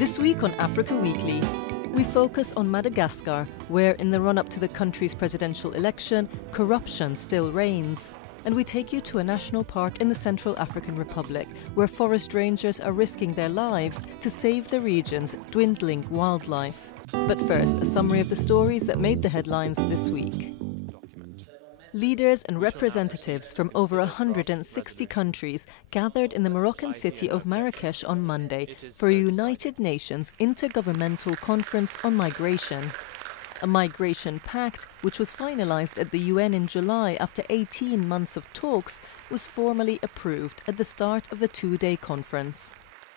This week on Africa Weekly, we focus on Madagascar, where in the run-up to the country's presidential election, corruption still reigns. And we take you to a national park in the Central African Republic, where forest rangers are risking their lives to save the region's dwindling wildlife. But first, a summary of the stories that made the headlines this week. Leaders and representatives from over 160 countries gathered in the Moroccan city of Marrakesh on Monday for a United Nations Intergovernmental Conference on Migration. A migration pact, which was finalized at the UN in July after 18 months of talks, was formally approved at the start of the two-day conference.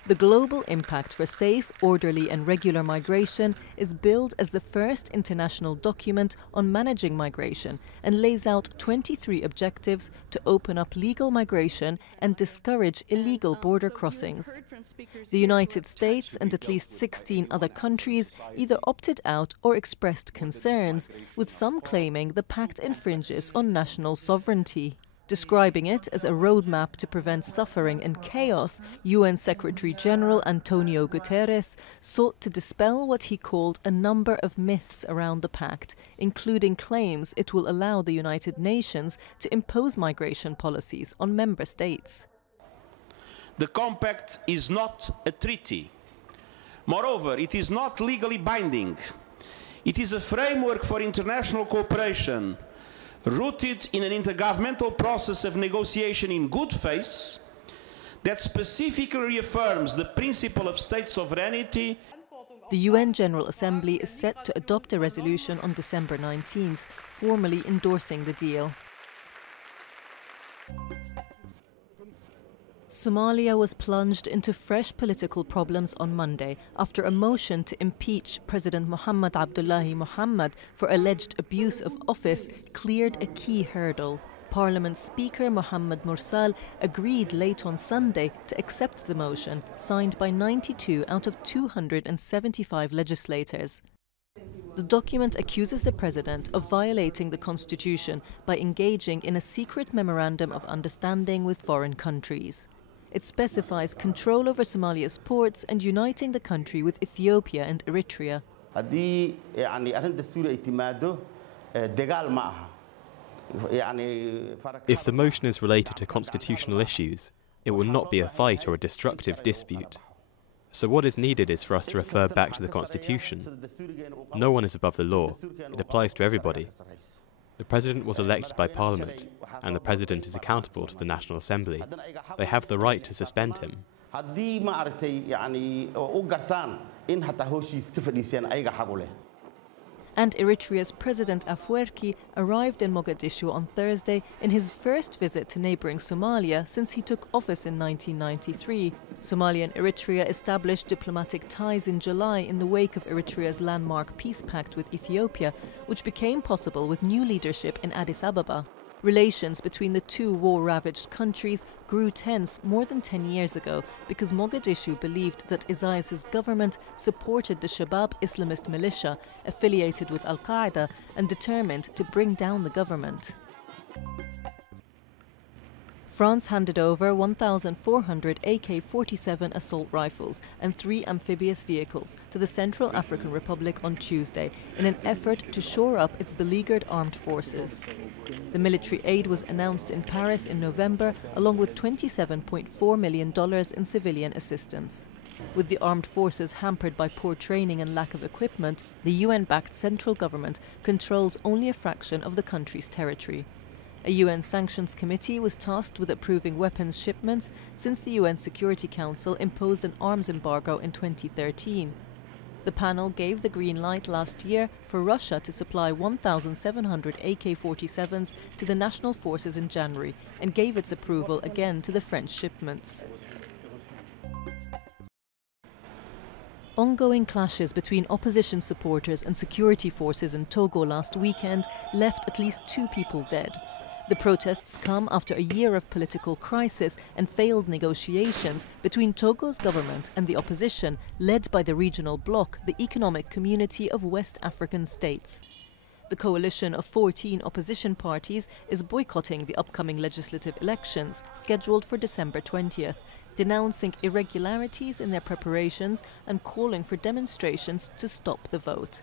The global impact for safe, orderly and regular migration is billed as the first international document on managing migration and lays out 23 objectives to open up legal migration and discourage illegal border crossings. The United States and at least 16 other countries either opted out or expressed concerns, with some claiming the pact infringes on national sovereignty. Describing it as a roadmap to prevent suffering and chaos, UN Secretary-General Antonio Guterres sought to dispel what he called a number of myths around the pact, including claims it will allow the United Nations to impose migration policies on member states. The compact is not a treaty. Moreover, it is not legally binding. It is a framework for international cooperation rooted in an intergovernmental process of negotiation in good faith that specifically reaffirms the principle of state sovereignty. The UN General Assembly is set to adopt a resolution on December 19th, formally endorsing the deal. Somalia was plunged into fresh political problems on Monday after a motion to impeach President Mohamed Abdullahi Mohamed for alleged abuse of office cleared a key hurdle. Parliament Speaker Mohamed Mursal agreed late on Sunday to accept the motion, signed by 92 out of 275 legislators. The document accuses the president of violating the constitution by engaging in a secret memorandum of understanding with foreign countries. It specifies control over Somalia's ports and uniting the country with Ethiopia and Eritrea. If the motion is related to constitutional issues, it will not be a fight or a destructive dispute. So what is needed is for us to refer back to the Constitution. No one is above the law. It applies to everybody. The President was elected by Parliament, and the President is accountable to the National Assembly. They have the right to suspend him. And Eritrea's President Afwerki arrived in Mogadishu on Thursday in his first visit to neighbouring Somalia since he took office in 1993. Somalia and Eritrea established diplomatic ties in July in the wake of Eritrea's landmark peace pact with Ethiopia, which became possible with new leadership in Addis Ababa. Relations between the two war-ravaged countries grew tense more than 10 years ago because Mogadishu believed that Isaias's government supported the Shabab Islamist militia affiliated with Al-Qaeda and determined to bring down the government. France handed over 1,400 AK-47 assault rifles and 3 amphibious vehicles to the Central African Republic on Tuesday in an effort to shore up its beleaguered armed forces. The military aid was announced in Paris in November, along with $27.4 million in civilian assistance. With the armed forces hampered by poor training and lack of equipment, the UN-backed central government controls only a fraction of the country's territory. A UN sanctions committee was tasked with approving weapons shipments since the UN Security Council imposed an arms embargo in 2013. The panel gave the green light last year for Russia to supply 1,700 AK-47s to the national forces in January and gave its approval again to the French shipments. Ongoing clashes between opposition supporters and security forces in Togo last weekend left at least 2 people dead. The protests come after a year of political crisis and failed negotiations between Togo's government and the opposition, led by the regional bloc, the Economic Community of West African States. The coalition of 14 opposition parties is boycotting the upcoming legislative elections, scheduled for December 20th, denouncing irregularities in their preparations and calling for demonstrations to stop the vote.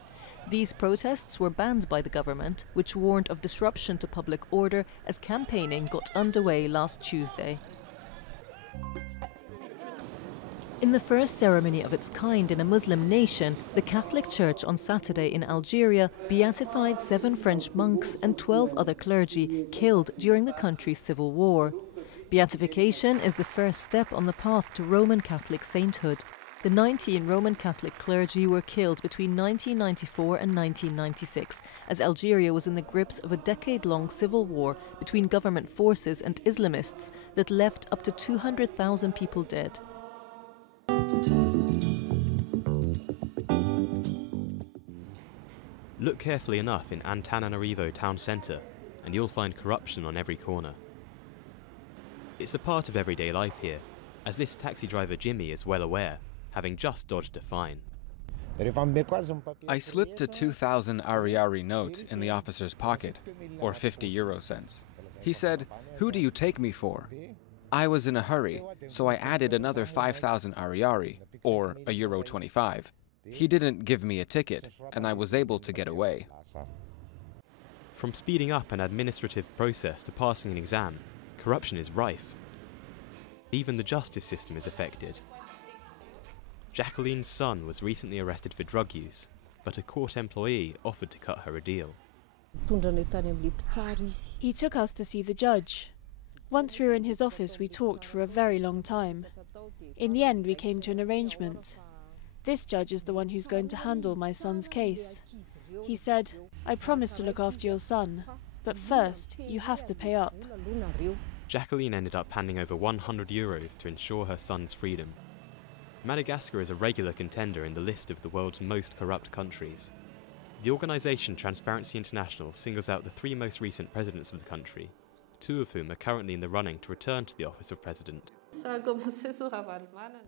These protests were banned by the government, which warned of disruption to public order as campaigning got underway last Tuesday. In the first ceremony of its kind in a Muslim nation, the Catholic Church on Saturday in Algeria beatified 7 French monks and 12 other clergy killed during the country's civil war. Beatification is the first step on the path to Roman Catholic sainthood. The 19 Roman Catholic clergy were killed between 1994 and 1996, as Algeria was in the grips of a decade-long civil war between government forces and Islamists that left up to 200,000 people dead. Look carefully enough in Antananarivo town centre and you'll find corruption on every corner. It's a part of everyday life here, as this taxi driver Jimmy is well aware, having just dodged a fine. I slipped a 2,000 Ariary note in the officer's pocket, or 50 euro cents. He said, "Who do you take me for?" I was in a hurry, so I added another 5,000 Ariary, or €1.25. He didn't give me a ticket, and I was able to get away. From speeding up an administrative process to passing an exam, corruption is rife. Even the justice system is affected. Jacqueline's son was recently arrested for drug use, but a court employee offered to cut her a deal. He took us to see the judge. Once we were in his office, we talked for a very long time. In the end, we came to an arrangement. This judge is the one who's going to handle my son's case. He said, "I promise to look after your son, but first, you have to pay up." Jacqueline ended up handing over €100 to ensure her son's freedom. Madagascar is a regular contender in the list of the world's most corrupt countries. The organisation Transparency International singles out the 3 most recent presidents of the country, 2 of whom are currently in the running to return to the office of president.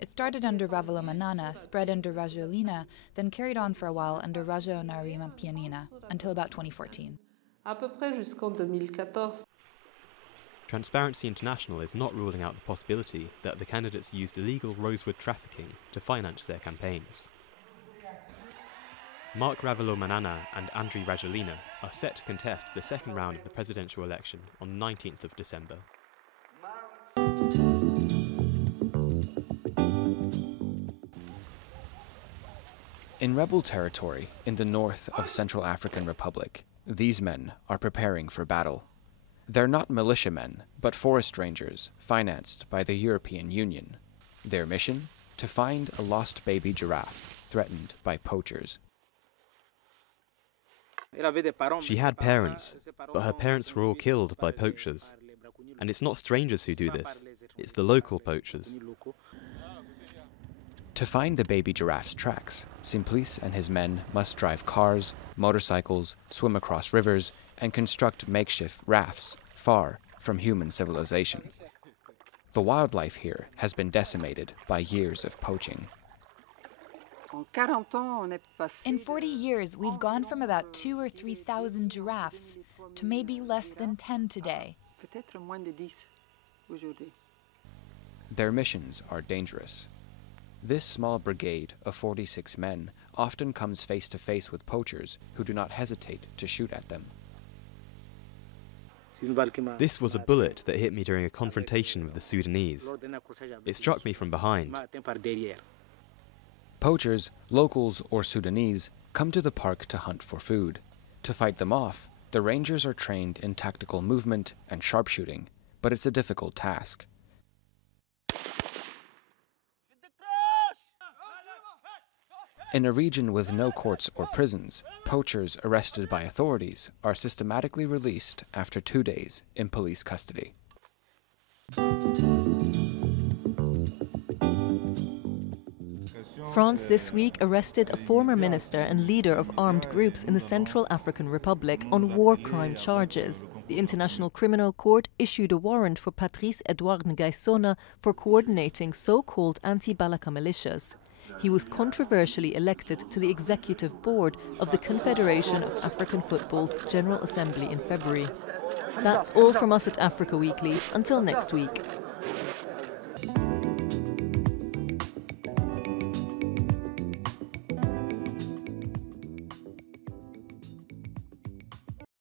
It started under Ravalomanana, spread under Rajoelina, then carried on for a while under Rajoelina until about 2014. Transparency International is not ruling out the possibility that the candidates used illegal rosewood trafficking to finance their campaigns. Mark Ravalomanana and Andry Rajoelina are set to contest the second round of the presidential election on the 19th of December. In rebel territory in the north of Central African Republic, these men are preparing for battle. They're not militiamen, but forest rangers financed by the European Union. Their mission? To find a lost baby giraffe threatened by poachers. She had parents, but her parents were all killed by poachers. And it's not strangers who do this, it's the local poachers. To find the baby giraffe's tracks, Simplice and his men must drive cars, motorcycles, swim across rivers, and construct makeshift rafts far from human civilization. The wildlife here has been decimated by years of poaching. In 40 years, we've gone from about 2,000 or 3,000 giraffes to maybe less than 10 today. Their missions are dangerous. This small brigade of 46 men often comes face to face with poachers who do not hesitate to shoot at them. This was a bullet that hit me during a confrontation with the Sudanese. It struck me from behind. Poachers, locals or Sudanese, come to the park to hunt for food. To fight them off, the rangers are trained in tactical movement and sharpshooting, but it's a difficult task. In a region with no courts or prisons, poachers arrested by authorities are systematically released after 2 days in police custody. France this week arrested a former minister and leader of armed groups in the Central African Republic on war crime charges. The International Criminal Court issued a warrant for Patrice Edouard Ngaisona for coordinating so-called anti-Balaka militias. he was controversially elected to the executive board of the Confederation of African Football's General Assembly in February. That's all from us at Africa Weekly. Until next week.